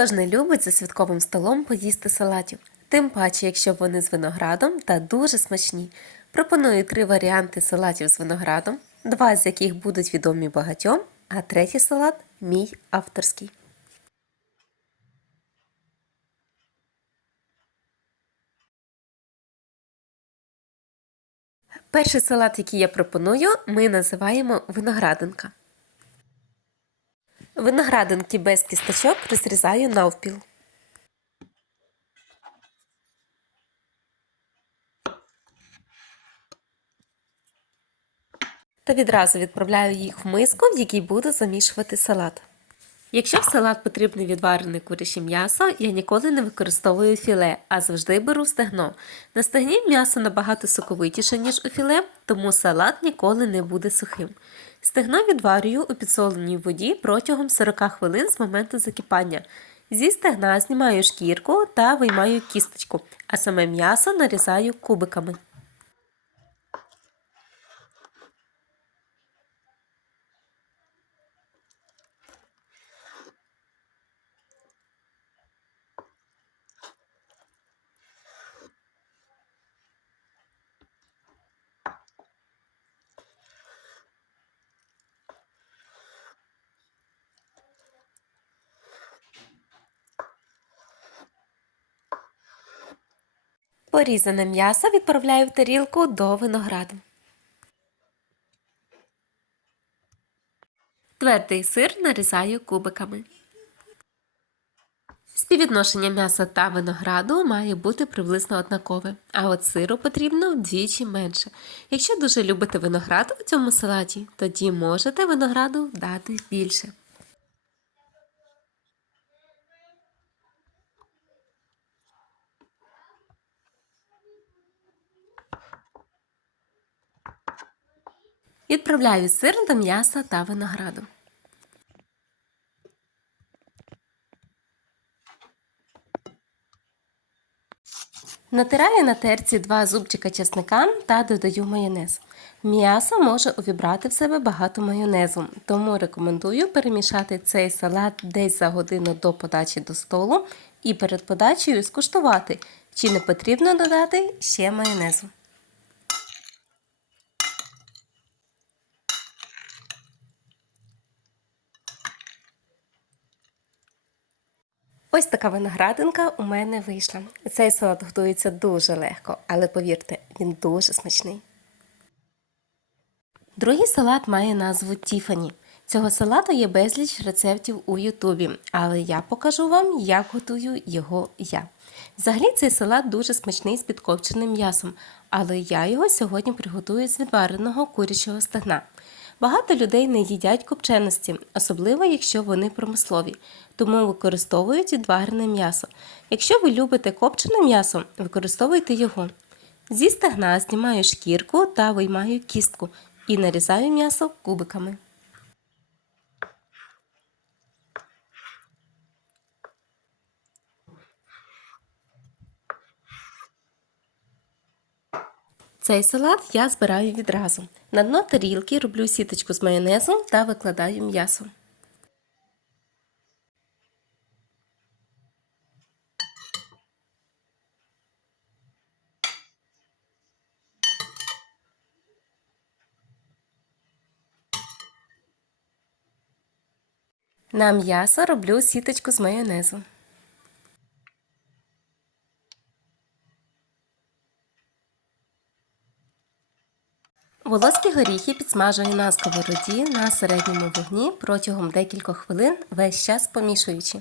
Хто ж не любить за святковим столом поїсти салатів? Тим паче, якщо вони з виноградом та дуже смачні. Пропоную три варіанти салатів з виноградом, два з яких будуть відомі багатьом, а третій салат мій авторський. Перший салат, який я пропоную, ми називаємо виноградинка. Виноградинки без кісточок розрізаю навпіл. Та відразу відправляю їх в миску, в якій буду замішувати салат. Якщо в салат потрібне відварене куряче м'ясо, я ніколи не використовую філе, а завжди беру стегно. На стегні м'ясо набагато соковитіше, ніж у філе, тому салат ніколи не буде сухим. Стегно відварюю у підсоленій воді протягом 40 хвилин з моменту закипання. Зі стегна знімаю шкірку та виймаю кісточку, а саме м'ясо нарізаю кубиками. Порізане м'ясо відправляю в тарілку до винограду. Твердий сир нарізаю кубиками. Співвідношення м'яса та винограду має бути приблизно однакове, а от сиру потрібно вдвічі менше. Якщо дуже любите виноград у цьому салаті, тоді можете винограду дати більше. Відправляю сир до м'яса та винограду. Натираю на терці два зубчика чесника та додаю майонез. М'ясо може увібрати в себе багато майонезу, тому рекомендую перемішати цей салат десь за годину до подачі до столу і перед подачею скуштувати, чи не потрібно додати ще майонезу. Ось така виноградинка у мене вийшла. Цей салат готується дуже легко, але повірте, він дуже смачний. Другий салат має назву Тіфані. Цього салату є безліч рецептів у Ютубі, але я покажу вам, як готую його я. Взагалі цей салат дуже смачний з підкопченим м'ясом, але я його сьогодні приготую з відвареного курячого стегна. Багато людей не їдять копченості, особливо якщо вони промислові, тому використовують відварене м'ясо. Якщо ви любите копчене м'ясо, використовуйте його. Зі стегна знімаю шкірку та виймаю кістку і нарізаю м'ясо кубиками. Цей салат я збираю відразу. На дно тарілки роблю сіточку з майонезом та викладаю м'ясо. На м'ясо роблю сіточку з майонезу. Волоські горіхи підсмажую на сковороді на середньому вогні протягом декількох хвилин, весь час помішуючи.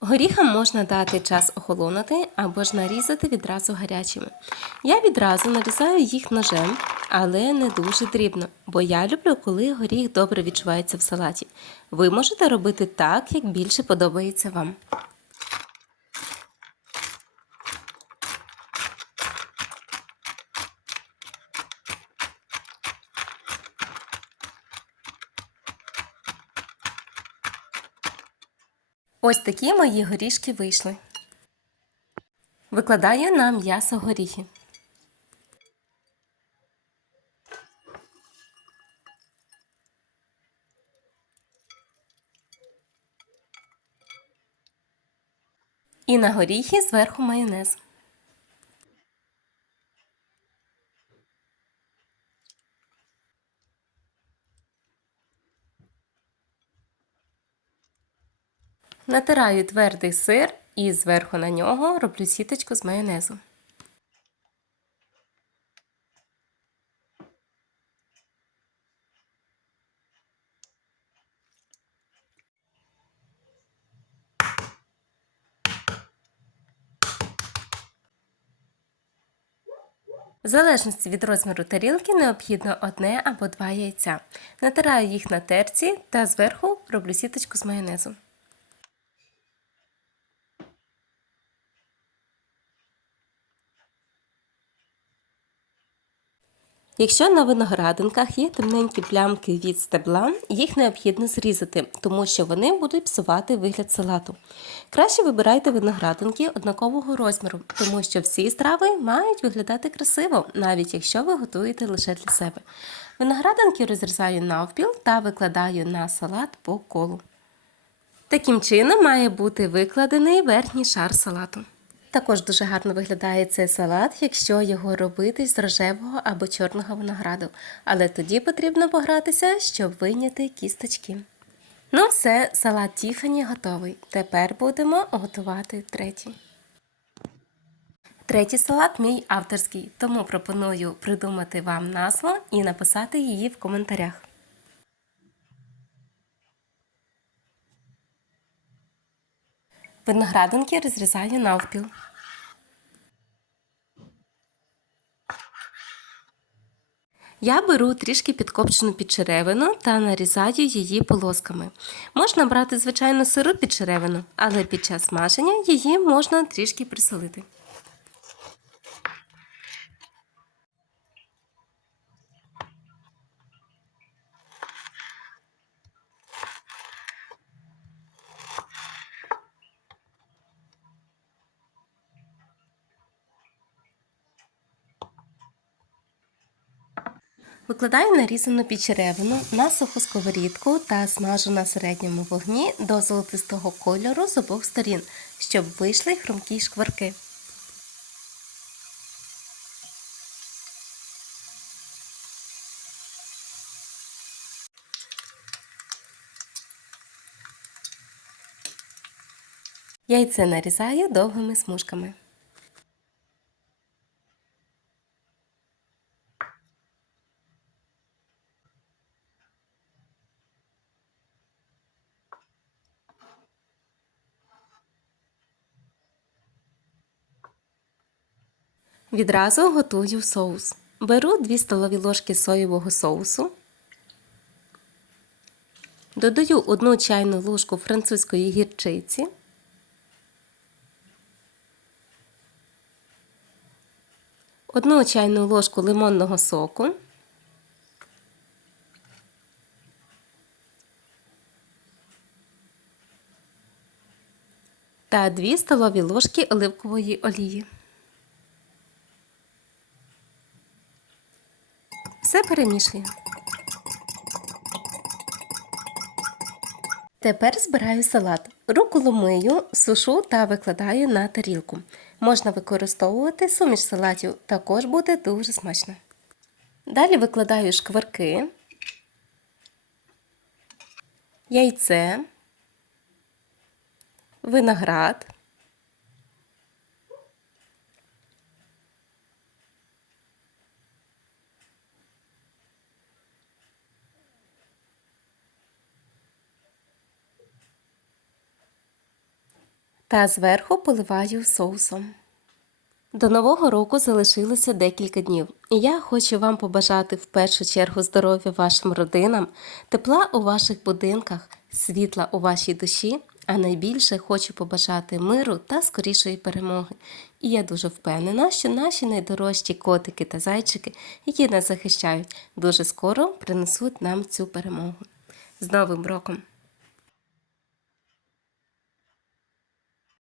Горіхам можна дати час охолонути або ж нарізати відразу гарячими. Я відразу нарізаю їх ножем, але не дуже дрібно, бо я люблю, коли горіх добре відчувається в салаті. Ви можете робити так, як більше подобається вам. Ось такі мої горішки вийшли. Викладаю на м'ясо горіхи. І на горіхи зверху майонез. Натираю твердий сир і зверху на нього роблю сіточку з майонезу. В залежності від розміру тарілки необхідно одне або два яйця. Натираю їх на терці та зверху роблю сіточку з майонезу. Якщо на виноградинках є темненькі плямки від стебла, їх необхідно зрізати, тому що вони будуть псувати вигляд салату. Краще вибирайте виноградинки однакового розміру, тому що всі страви мають виглядати красиво, навіть якщо ви готуєте лише для себе. Виноградинки розрізаю навпіл та викладаю на салат по колу. Таким чином має бути викладений верхній шар салату. Також дуже гарно виглядає цей салат, якщо його робити з рожевого або чорного винограду, але тоді потрібно погратися, щоб вийняти кісточки. Ну все, салат Тіфані готовий. Тепер будемо готувати третій. Третій салат мій авторський, тому пропоную придумати вам назву і написати її в коментарях. Виноградинки розрізаю навпіл. Я беру трішки підкопчену підчеревину та нарізаю її полосками. Можна брати, звичайно, сиру підчеревину, але під час смаження її можна трішки присолити. Викладаю нарізану підчеревину на суху сковорідку та смажу на середньому вогні до золотистого кольору з обох сторін, щоб вийшли хрумкі шкварки. Яйце нарізаю довгими смужками. Відразу готую соус. Беру 2 столові ложки соєвого соусу. Додаю 1 чайну ложку французької гірчиці. Одну чайну ложку лимонного соку. Та 2 столові ложки оливкової олії. Все перемішую. Тепер збираю салат. Руколу мию, сушу та викладаю на тарілку. Можна використовувати суміш салатів, також буде дуже смачно. Далі викладаю шкварки, яйце, виноград. Та зверху поливаю соусом. До нового року залишилося декілька днів, і я хочу вам побажати в першу чергу здоров'я вашим родинам, тепла у ваших будинках, світла у вашій душі, а найбільше хочу побажати миру та скорішої перемоги. І я дуже впевнена, що наші найдорожчі котики та зайчики, які нас захищають, дуже скоро принесуть нам цю перемогу. З Новим роком!